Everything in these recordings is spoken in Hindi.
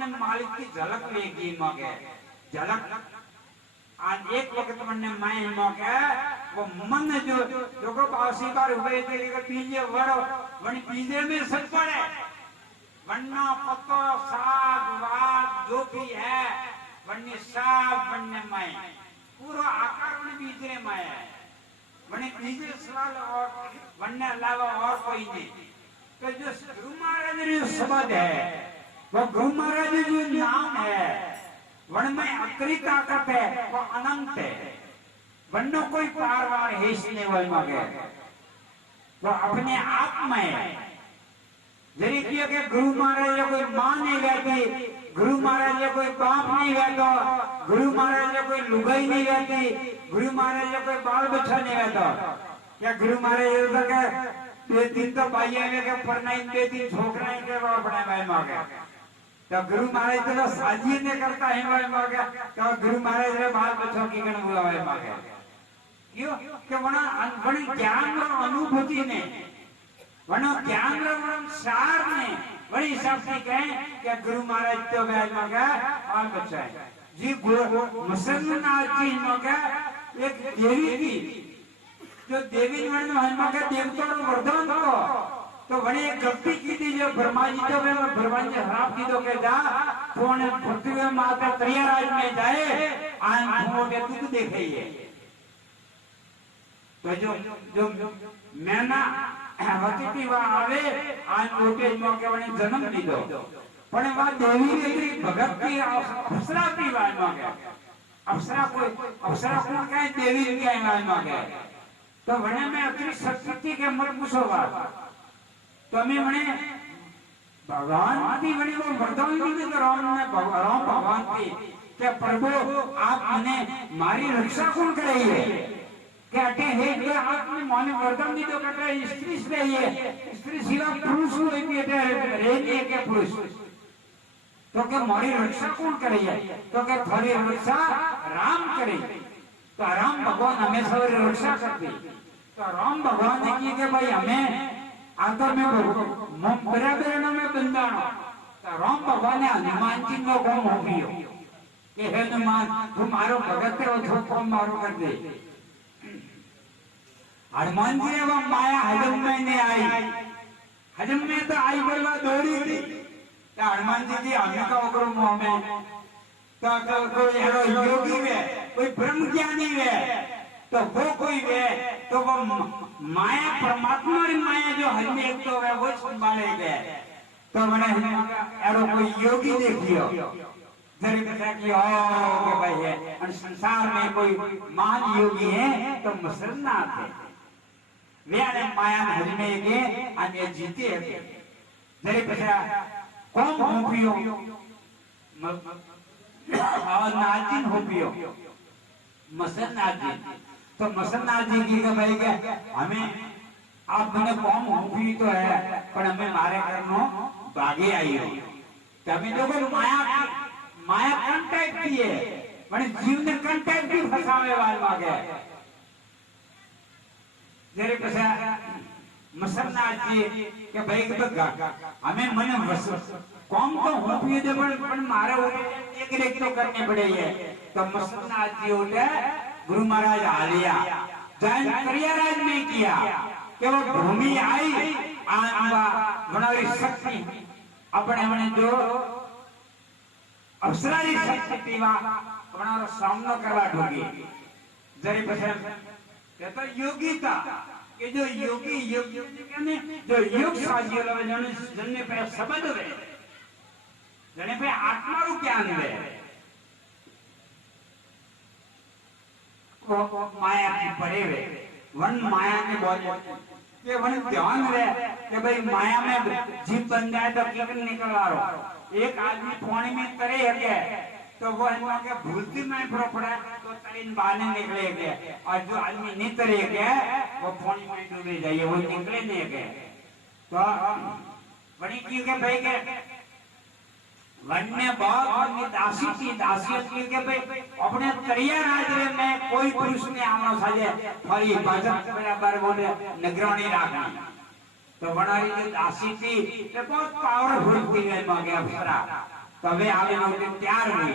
મને માલિક की झलक लेगी मगे झलक आज एक वक्त मन माय मगे वो मन जो को पासी बार हुए थे कि पीजे वरो वनी पीजे में सब पड़े वन्ना पत्तो साग वाग जो भी है वन्नी साग वन्ने माय पूरा आकार वने बीजे माय वने बीजे सवाल और वन्ने अलावा और कोई नहीं तो जो गुरु महाराज ने शब्द है वो गुरु महाराज जो नाम है वन में अतरी ताकत है वो अनंत है वन्नो कोई पारवार हेसने वाले मगे वो अपने आप में है जरी किया के गुरु महाराज ने कोई मां नहीं रहती गुरु महाराज ने कोई बाप नहीं रहता गुरु महाराज ने कोई लुगाई नहीं रहती गुरु महाराज ने कोई बाल बच्चा नहीं रहता या गुरु महाराज ने कहा ये दिन तो भाई आवे के परनाई दे दिन छोकरा के वो अपने भाई मांगे तो गुरु महाराज तो साजी ने करता है भाई मांगे तो गुरु महाराज रे बाल बच्चों की गण हुआ भाई मांगे क्यों कि वना वनी ज्ञान रो अनुभूति ने वनो ज्ञान रो सार ने वही हिसाब से कहें कि गुरु महाराज तो भाई मांगे बाल बच्चा है जी मुसलमान जी मांगे एक देवी थी जो देवी ने महिमा के देवता नो वरदान तो वने एक गलती की थी जो ब्रह्मा जी तो वे ब्रह्मा जी हराब की तो के जा फोन पृथ्वी माता त्रियाराज में जाए आन मोटे तुक देखाइए तो जो मैना वतीती वा आवे आन मोटे मौके वने जन्म लीधो पण वा देवी ने भगत की अप्सरा की वाय मांगे अप्सरा कोण कहे देवी की वाय मांगे तो वने में अति शक्ति के मत पूछो बात तो हमें वने भगवान की वने वो वरदान दी तो राम भगवान की के प्रभु आप मने मारी रक्षा कौन करेंगे के अटे हे के आपने माने वरदान दी तो कटे स्त्री से रहिए स्त्री सिवा पुरुष होई के रहिए के पुरुष तो के मारी रक्षा कौन करेंगे तो के थारी रक्षा राम करे तो राम भगवान हमें सब रक्षा करते तो राम भगवान ने की के भाई हमें आतर में बराबर में बंधाणो तो राम भगवान ने हनुमान जी नो को मोकियो कि हे हनुमान तू मारो भगत है वो को मारो कर दे हनुमान जी ने वो माया हजम में नहीं आई हजम में तो आई बोलवा दौड़ी थी तो हनुमान जी की हमें का ओकरो मुंह में तो कोई योगी है कोई ब्रह्म ज्ञानी है तो वो कोई है तो वो माया परमात्मा की माया जो हमें एक तो है वो संभाले गए तो मैंने एरो कोई योगी देखियो जरी कथा की ओ के भाई है और संसार में कोई महान योगी है तो मुसलमान है वे ने माया में हमें के अन्य जीते है जरी कथा कौन होपियो और नाजिन होपियो मसन्नाथ जी तो मसन्नाथ जी की भाई के हमें आप मैंने कौन होपी तो है पर हमें मारे करनो भागे आई हो तभी लोगों माया कांटेक्ट की है मैंने जीव ने कांटेक्ट भी फसावे वाले मांगे जरे कैसा मसन्नाथ जी के भाई के हमें मन कौन तो होपी दे पर मारे एक तो करने पड़े है तो मसन्नाथ जी उठे गुरु महाराज आलिया जैन त्रियाराज में किया कि वो भूमि आई आंबा बनारी शक्ति अपने अपने जो अप्सरारी शक्ति पीवा बनारो सामना करवा ढोगी जरी पसंद ये तो योगी था कि जो योगी ने जो योग साजियो लवे जने पे शब्द वे जने पे आत्मा रू ज्ञान वे माया की परे वे वन माया ने बहुत के वन ध्यान रहे कि भाई माया में जीव बन जाए तो क्या निकल आ रहा एक आदमी पानी में तरे है तो वो इनका के भूलती में पड़ा तो तरीन बाहर निकले गए और जो आदमी नहीं तरे गए वो पानी में डूबे जाइए वो निकले नहीं गए तो बड़ी की के भाई के वन्य बहुत दासी थी दासियत की के भाई अपने तरिया राज्य में कोई पुरुष ने आना साजे फरी बाजत बराबर बोले निगरानी रखनी तो बनारी जो दासी थी वो बहुत पावरफुल थी है मांगे अप्सरा तबे आवे नोटे तैयार हुई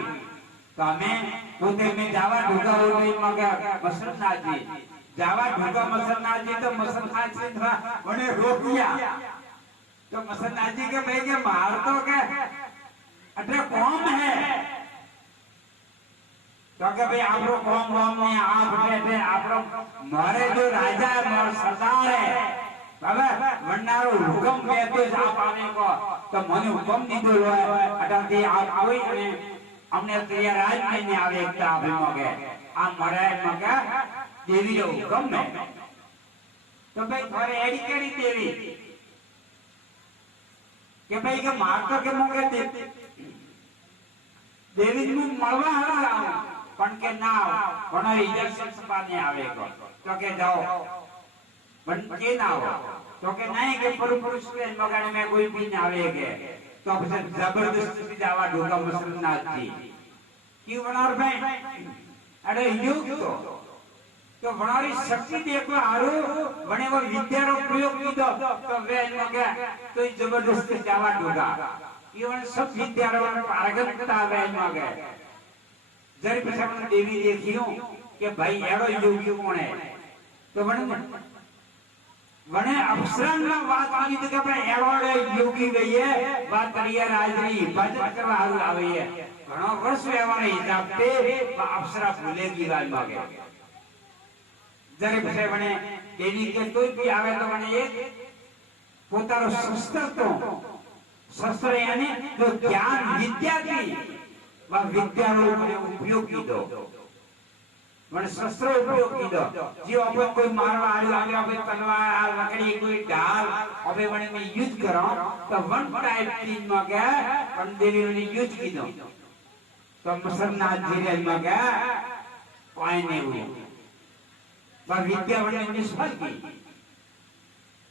तो हमें पोते में जावा ढोका होते मगे मसरनाथ जी जावा ढोका मसरनाथ जी तो मसरनाथ जी उन्हें रोक दिया तो मसरनाथ जी के भाई के मार तो के अरे कौन है तो के भाई आप लोग कौन नहीं आप बैठे आप लोग मारे जो राजा है मार सरदार है बाबा वरनारो हुकम कहते आप आने को तो मने हुकम नहीं बोलो है अटाती आप कोई हमने तेरा राज में नहीं आवे एकता आप मगे आ मरे मगे देवी रो हुकम है तो भाई थोड़े एडी केडी देवी के भाई के मार तो के मगे देवी नु मळवा हरा पण के ना कोना इलेक्शन सभा ने आवे को तो के जाओ पण के ना हो तो के नहीं के पुरुष के मगाने में कोई भी ना आवे के तो फिर जबरदस्ती जावा ढोका मसरनाथ जी क्यों बनार भाई अरे युग तो बनारी शक्ति देखो आरो बने वो विद्या रो प्रयोग की दो तो वे मगे तो जबरदस्ती जावा ढोका इवन सब विद्या रो पारंगतता वे मगे जरी पछा देवी देखियो के भाई एड़ो योगी कोण है तो वने अप्सरांगा बात आनी तो के एड़ो योगी गई है बात करिए राजनी हिफाजत करवा हारू आवे है घणो वर्ष व्यवहार हिसाब से अप्सरा भूलेगी राज मागे जरे पछे वने देवी के कोई भी आवे तो वने एक पोतारो शस्त्र यानी जो ज्ञान विद्या की वह विद्या रो उपयोग की दो मन शस्त्र उपयोग की दो जो अपन कोई मारवा आवे आवे तलवार लकड़ी कोई ढाल अबे वने में युद्ध करो तो वन टाइप चीज में के वन देवी ने युद्ध की दो तो मसरनाथ जी रे में के कोई नहीं हुई वह विद्या वने निष्फल की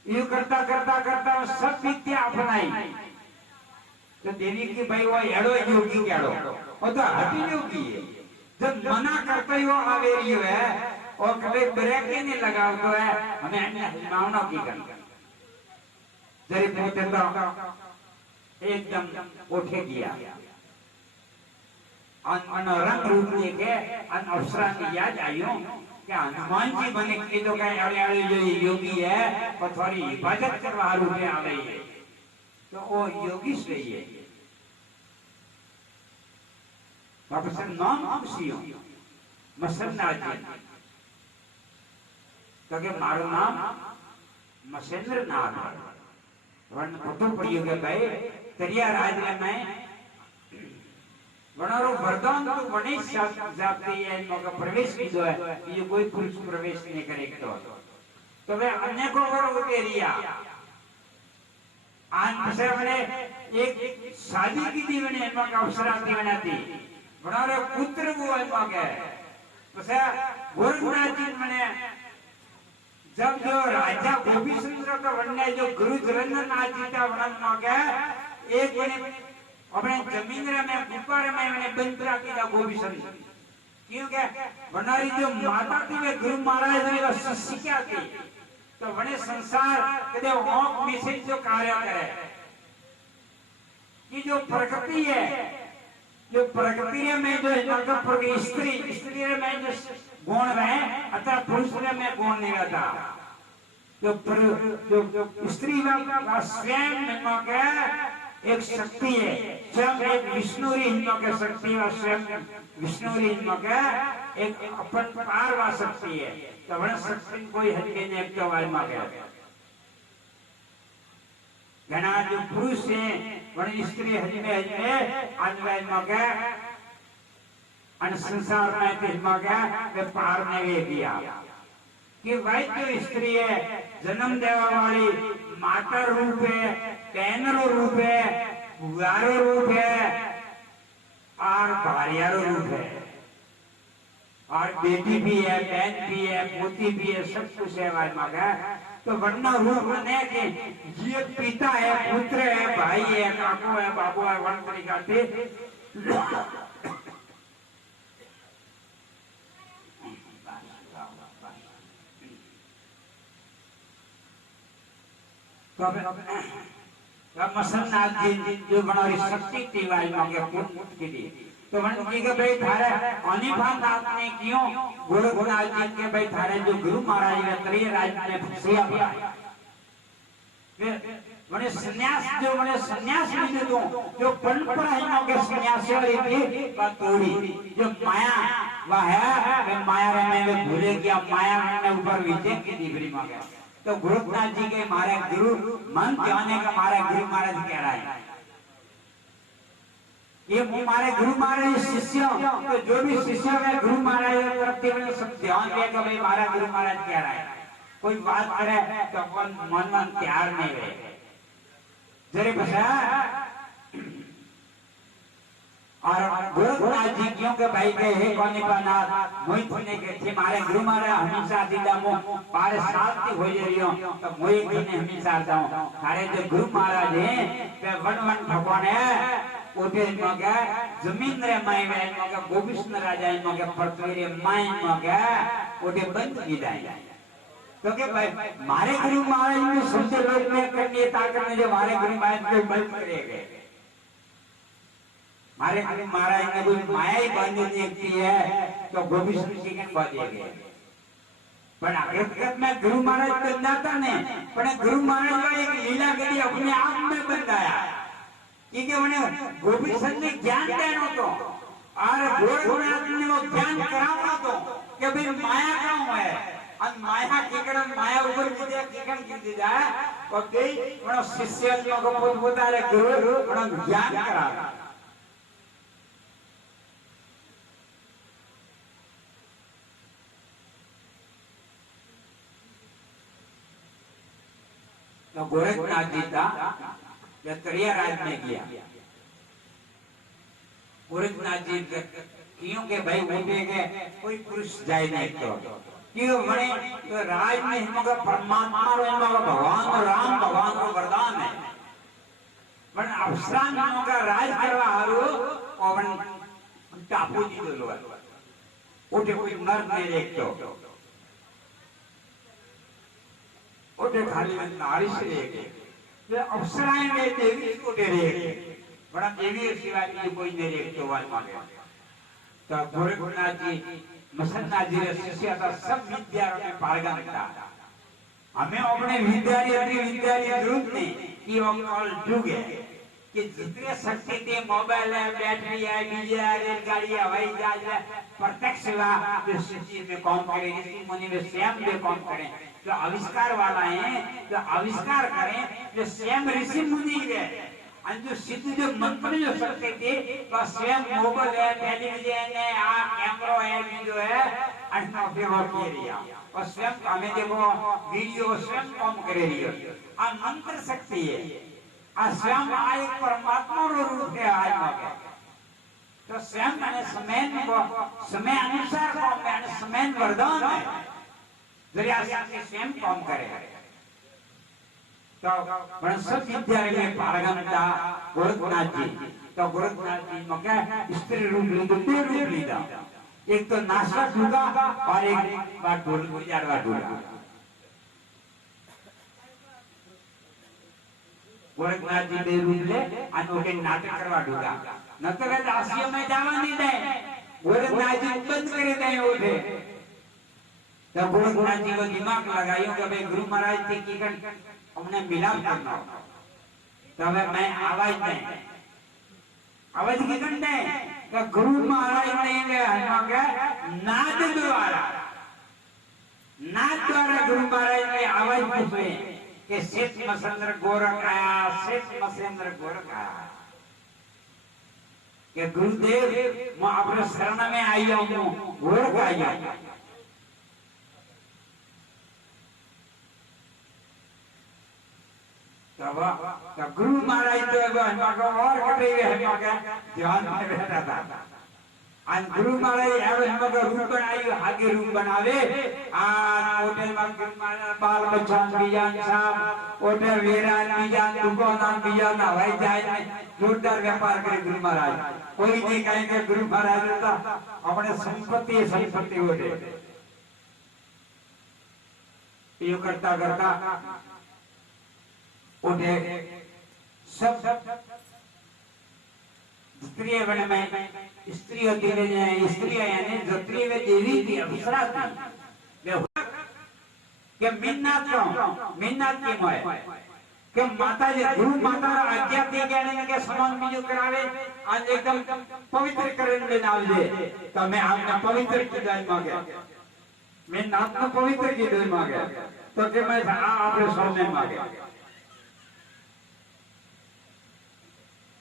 ये करता करता करता सब विद्या अपनाई तो देवी की भाई वो एड़ो योगी केड़ो वो तो हटी योगी है जब मना करते ही वो आवेरी है और कभी ब्रेक ही नहीं लगाओ तो है हमें मावना की करना जरी पोते तो एकदम उठे गया अन रंग रूप देखे अन अवसरा की याद आयो कि हनुमान जी बने की तो कहीं अड़े अड़े जो योगी है वो थोड़ी हिफाजत करवा रूप में आ गई है तो वो योगी से ही है वापस नाम खुशियों मसरनाथ जी तो के मारो नाम मसेंद्र नाथ है वन पतो पड़ियो के भाई तरिया राज में वनारो वरदान तो वने जाती है मौका प्रवेश की जो है ये कोई पुरुष प्रवेश नहीं करेगा तो वे अन्य को करो एरिया आज पसे मैंने एक शादी की थी मैंने मौका अवसर आती बनाती वनारो पुत्र वो है मौका पसे गोरखनाथ जी मैंने जब जो राजा गोपीचंद्र का वन्य जो गुरु जगन्नाथ जी का वर्णन मौका एक मैंने अपने जमीन में ऊपर में मैंने बंद रखी था गोपीचंद्र क्योंकि वनारी जो माता थी वे गुरु महाराज ने शिष्य क्या थी तो वने संसार कदे ओक मिशन जो कार्य करे कि जो प्रकृति है जो प्रकृति में जो स्त्री में जो गुण है अतः पुरुष में गुण नहीं रहता जो स्त्री का स्वयं एक शक्ति है स्वयं एक विष्णुरी हिंदुओं के शक्ति और स्वयं विष्णुरी हिंदुओं के एक अपन पारवा शक्ति है तो वह शक्ति कोई हल्के ने एक तो वाल मांगे घना जो पुरुष है वह स्त्री हल्के अनवाल मांगे अन संसार में किस मांगे वे पार नहीं किया कि वह जो स्त्री है जन्म देवा वाली माता रूप है बहनरो रूप है बुआरो रूप है और भारियारो रूप है और बेटी भी है बहन भी है पोती भी है सब कुछ है वाल मांगा तो वरना रूप ने कि ये पिता है पुत्र है भाई है काकू है बाबू है वन तरीका से मसन्नाथ जी जो बनारी शक्ति टीवाई मांगे पुण्य की दी तो मन की के भाई थारे अनिफान नाथ ने क्यों गोरखनाथ जी के भाई थारे जो गुरु महाराज ने त्रिय राज में सेवा मैंने सन्यास लीधे तो जो परंपरा है ना के सन्यासी वाली थी बात तोड़ी जो माया वह है वे माया में वे भूले गया माया ने ऊपर विजय की डिग्री मांगे तो गोरखनाथ जी के मारे गुरु मन जाने का मारे गुरु महाराज कह रहा है ये हमारे गुरु महाराज शिष्य तो जो भी शिष्य है गुरु महाराज की तरफ से सब ध्यान देगा भाई हमारा गुरु महाराज कह रहा है कोई बात करे तो अपन मन तैयार नहीं रहे जरे बसा और गोरखनाथ जी क्यों के भाई के हे कौन नाथ मोहित होने के थे मारे गुरु महाराज हमेशा दिला मो पारे शांति हो रही हो तो मोहित ने हमेशा जाऊं सारे जो गुरु महाराज हैं वे वन भगवान है उठे मगे जमीन रे माई वे मगे गोविष्ण राजा मगे पृथ्वी रे माई मगे उठे बंद की जाए तो के भाई मारे गुरु महाराज ने सुनते लोग में करनी ताकत ने जो मारे गुरु महाराज को बंद करेंगे मारे गुरु महाराज ने कोई माया ही बंद नहीं की है तो गोविष्ण जी के बंद देंगे पर हकीकत में गुरु महाराज बंदाता नहीं पर गुरु महाराज का एक लीला करी अपने आप में बंदाया क्योंकि उन्हें गोविष्ण ने ज्ञान देना तो और गोरखनाथ ने वो ज्ञान कराना तो कि भाई माया कहाँ है और माया किकरण माया ऊपर विजय किकरण की जाए और दे उन्हें शिष्य लोगों को बोलता है गुरु उन्हें ज्ञान करा तो गोरखनाथ जी था त्रिया राज में गया गोरखनाथ जी क्यों के भाई उठे के कोई पुरुष जाए नहीं तो क्यों बने तो राज में हिमगा परमात्मा रो हिमगा भगवान राम भगवान को वरदान है पर अवसान का राज करवा हारो और टापू जी दो लोग उठे कोई नर नहीं देखतो उठे खाली में नारी से देखे जो अप्सराएं में देवी को दे रहे बड़ा देवी सिवाय की कोई नहीं देखतो वाल मांगे तो गोरखनाथ जी मसन्नाथ जी शिष्य था सब विद्यालयों में पारंगम था हमें अपने विद्यालय जरूरत नहीं कि वो कॉल जुग है कि जितने शक्ति थे मोबाइल है बैटरी है डीजे है रेलगाड़ी है हवाई जहाज है प्रत्यक्ष सेवा जो चीज में काम करे ऋषि मुनि में स्वयं में काम करें जो आविष्कार वाला है जो आविष्कार करें जो स्वयं ऋषि मुनि है और जो सिद्ध जो मंत्र जो सकते थे वो स्वयं मोबाइल है टेलीविजन है कैमरा है वीडियो है अन्य उपयोग किए रिया और स्वयं हमें देखो वीडियो स्वयं काम करे रिया और मंत्र शक्ति है और स्वयं एक परमात्मा रूप है आज मगे तो स्वयं समय अनुसार काम में समय वरदान है जरिया से स्वयं काम करे तो सब विद्यालय में पारंगम था गोरखनाथ जी तो गोरखनाथ जी मगे स्त्री रूप लीधो दो रूप लीधा एक तो नाशा ढूंगा और एक बार ढोल गुजारवा ढूंगा गोरखनाथ जी दे रूप ले अनोखे नाटक करवा ढूंगा न तो वे दासियों में जावा नहीं दे गोरखनाथ जी बंद करे दे उठे तो गोरखनाथ जी को दिमाग लगाइयो कि भाई गुरु महाराज थी कि हमने मिलाप करना तो मैं आवाज दें आवाज की करते तो गुरु महाराज ने नाद द्वारा गुरु महाराज ने आवाज पूछे कि शेष मसेंद्र गोरख आया शेष मसेंद्र गोरख आया कि गुरुदेव मैं अपने शरण में आई हूँ गोरख आई हूँ तो गुरु महाराज तो और कटे हुए ध्यान में बैठा था और गुरु महाराज रूप बनाई आगे रूप बनावे होटल में बाल बच्चा बीजान साहब होटल वीरान बीजान दुकान बीजान हवाई जहाज में जोरदार व्यापार करे गुरु महाराज कोई नहीं कहेंगे गुरु महाराज होता अपने संपत्ति होते ये करता करता उठे सब स्त्री बने में स्त्री होती है, स्त्री यानी जत्री वे देवी थी, अप्सरा थी। के मिन्नाथ की मोय के माता जी गुरु माता आज्ञा थी के समान बीजू करावे आज एकदम पवित्र करने लेने आवजे तो मैं आपने पवित्र की जाय मांगे मिन्नाथ ने पवित्र की जाय मांगे तो के मैं आपरे सामने मांगे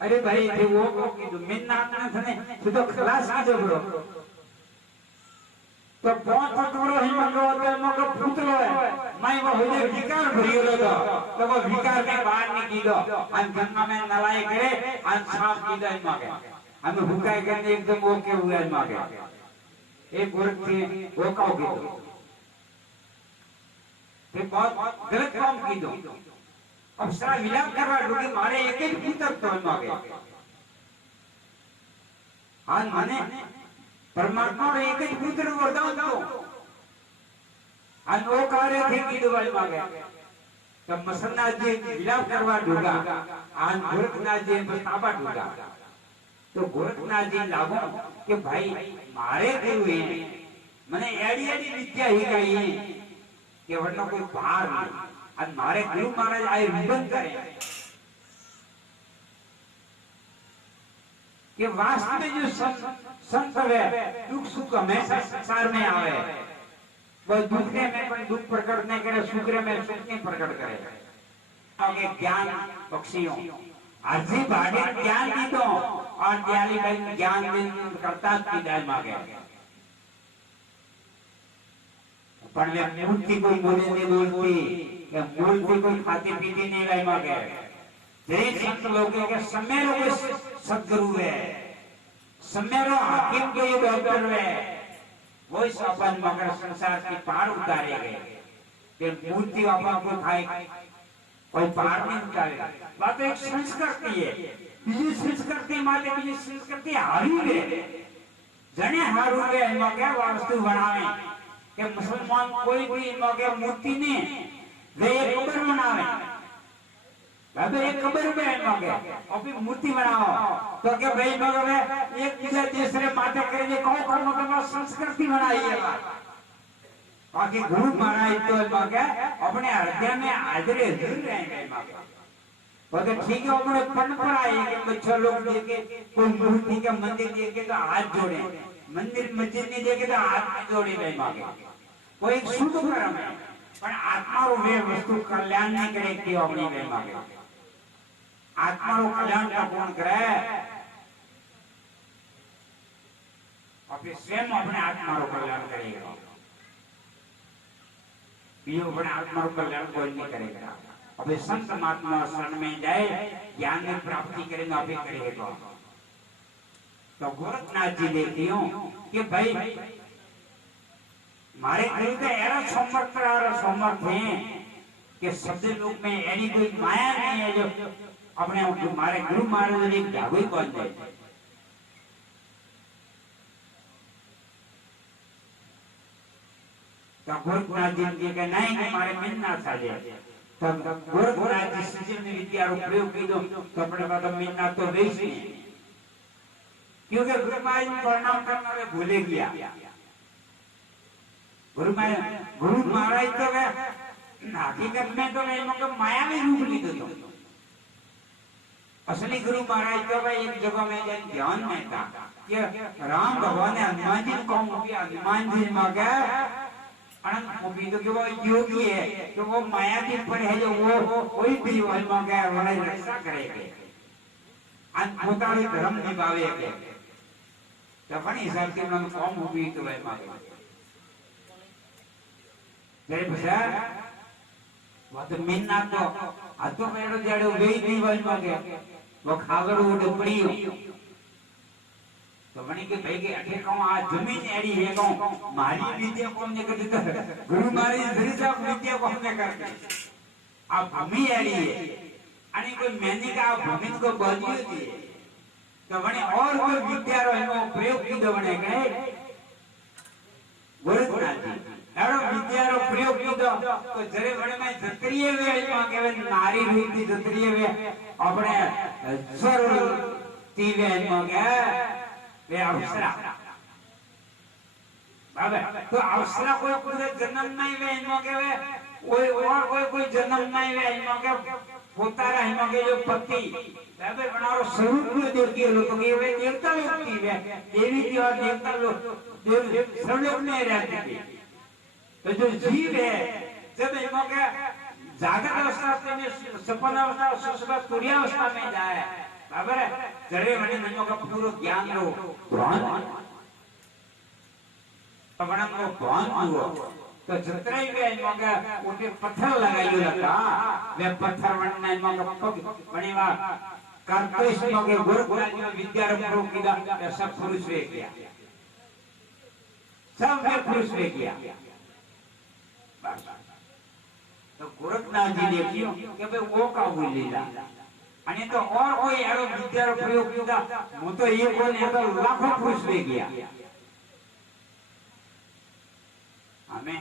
अरे भाई थे वो को कीधु मिन्नाथ ने थने तो खलास कीधो ब्रो तो बहुत टुकड़ो ही मको पुतलो है मैं वो हुए विकार भरियो तो वो विकार के बाहर नहीं कीधो अन गंगा में नलाए करे अन साफ कीधो ही मांगे हम हुकाए करने एकदम ओके हुआ ही मांगे एक गोरख थे वो काउ कीधो फिर बहुत गलत काम कीधो अब सारा विलाप करवा लोगे मारे एक ही पुत्र तो मांगे हाँ माने परमात्मा ने एक ही पुत्र वरदान दो अन वो कार्य थे कीधो वाली मांगे तब मसन्नाथ जी विलाप करवा ढूंढा आज गोरखनाथ जी प्रतापा ढूंढा तो गोरखनाथ जी लागो कि भाई मारे गुरु है मने एडी एडी विद्या ही गई है कि वरना कोई पार नहीं आज मारे गुरु महाराज आए रिबन करे कि वास्तव में जो संत है दुख सुख हमेशा संसार में आवे वो दुखने में पण दुख प्रकट नहीं करे सुखरे में सुख नहीं प्रकट करे आगे ज्ञान पक्षियों आज ही भागे ज्ञान दी तो और दयाली भाई ज्ञान दिन करता की दाल मांगे पण वे मूर्ति कोई बोले नहीं बोलती या मूर्ति कोई खाती पीती नहीं लाई मांगे जय संत लोगों के सम्मेलो को सदगुरु है सम्मेलो हाकिम को ये डॉक्टर है वो इस अपन मगर संसार की पार उतारे गए कि मूर्ति अपन को खाए कोई पार नहीं उतारे बात एक संस्कृति है बीजी संस्कृति माते बीजी संस्कृति हारी गए जने हारू गए मगे वास्तु बनावे कि मुसलमान कोई भी मगे मूर्ति ने वे कब्र बनावे बाबे एक कब्र में मगे और भी मूर्ति बनाओ तो क्या भाई मगे एक दूसरे तीसरे माथे करेंगे कौन कौन मतलब संस्कृति बनाई है बाकी गुरु महाराज तो मगे अपने हृदय में हाजिर रहेंगे मगे तो ठीक है अपने परंपरा है कि बच्चे लोग देखे कोई मूर्ति का मंदिर देखे तो हाथ जोड़े मंदिर मस्जिद नहीं देखे तो हाथ जोड़े गए मांगे कोई शुभ कर्म है पर आत्मा रो वे वस्तु कल्याण नहीं करे कि अपनी गए मांगे आत्मा रो कल्याण का कौन करे और फिर स्वयं अपने आत्मा रो कल्याण करेगा बीजो अपने आत्मा रो कल्याण कोई नहीं करेगा अबे संत महात्मा शरण में जाए ज्ञान में प्राप्ति करेंगे अभी करेगा तो गोरखनाथ जी देखती हूँ कि भाई मारे गुरु का ऐसा समर्थ है कि शब्द लोग में ऐसी कोई माया नहीं है जो अपने मारे गुरु महाराज ने जागो ही कौन दे तो गोरखनाथ जी के नहीं हमारे मिलना साझे तब गोरखनाथ जी सृजन में विद्या रो प्रयोग की दो तो अपने बात मिलना तो वेश नहीं क्योंकि गुरु महाराज प्रणाम करना वे भूले गया गुरु महाराज तो वे हकीकत में तो वे मतलब माया में रूप ली दो असली गुरु महाराज तो वे एक जगह में ध्यान में था कि राम भगवान ने हनुमान जी को कहा हनुमान जी मांगा अनंत मुबी तो कि वो योगी है तो वो माया की पर है जो वो कोई भी वही मांगा वही रक्षा करेंगे अंतोतारी धर्म निभावेंगे तो अपने हिसाब से उन्होंने कौन मुबी तो वही मांगे जय भैया वो तो मिलना तो अतो मेरे जड़े वही नहीं वही मांगे वो खागर वो डुबड़ी तो मनी के भाई के अठे कहूं आ जमीन एड़ी है कहूं मारी विद्या को हमने कर देता गुरु मारी धरिता विद्या को हमने कर दी आप भूमि एड़ी है अनि कोई मैंने का भूमि को बदली थी तो मने और कोई विद्या रो एनो प्रयोग की दो बने गए गुरुनाथ जी एरो विद्या रो प्रयोग कीधो तो जरे वणे में जत्रीय वे માં કહેવે નારી રૂપી જત્રીય વે આપણે સ્વર તીવે માં કે वे अवसरा बाबा तो अवसरा कोई पूरे जन्म में वे इनमें के वे कोई और कोई जन्म में वे इनमें के पोतारा इनमें के जो पति बाबा बनारो स्वरूप में देखिए लोग के वे देवता लोग की वे देवी की और देवता लोग देव सर्वलोक में रहते थे तो जो जीव है जब इनमें के जागृत अवस्था में सपन अवस्था सुषुप्त तुरीय अवस्था में जाए बराबर है जरे वने मनो का पूरा ज्ञान लो भान पवनम को भान हुआ तो जितने भी इनमें का उनके पत्थर लगाइयो लगा वे पत्थर वने इनमें का पग बनेवा कर्तव्य में के गुरु गुरु विद्यारंभ किया सब पुरुष वे किया सब वे पुरुष वे किया तो गोरखनाथ जी देखियो कि भाई वो का हुई लीला અને તો और कोई એરો વિદ્યાનો પ્રયોગ કીધા હું તો એ કોને તો લાખો પુરુષ લે ગયા हमें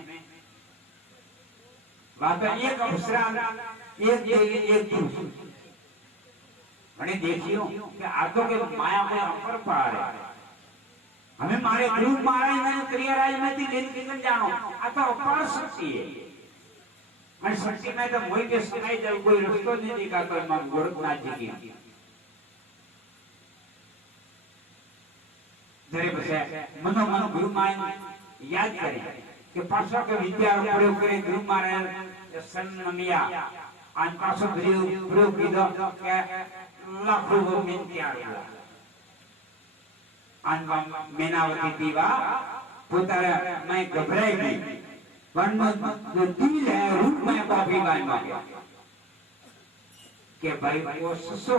बात एक अवसरा एक देवी एक पुरुष मैंने देखियो कि आ तो के माया में अपर पार है हमें मारे ग्रुप महाराज ने क्रियाराज में थी दिन किन जानो आ तो अपार शक्ति है मैं शक्ति में तो मोई के सुनाई जब कोई रस्तो नहीं दिखा तो मैं गोरखनाथ जी की जरे बसे मनो मनो गुरु मान याद करें कि पासो के विद्या प्रयोग करे गुरु महाराज सन्नमिया आन पासो प्रयोग कीधो के लाखों में तैयार हुआ आन मेनावती पीवा पोतारे मैं घबराई गई वर्ण जो दिल है रूप में कॉफी बांधा गया कि भाई वो ससो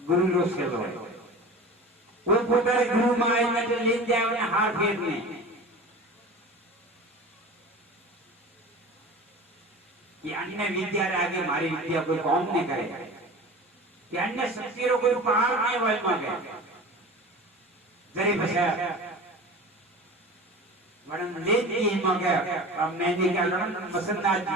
गुरु रो से लो वो पोतारे गुरु माई में जो लीन जाए उन्हें हाथ फेरने कि अन्य विद्या आगे हमारी विद्या कोई काम नहीं करे कि अन्य शक्तियों कोई पहाड़ नहीं वही मांगे जरी बसा वरन ले दी मगे अब मैंने क्या करना मसन्नाथ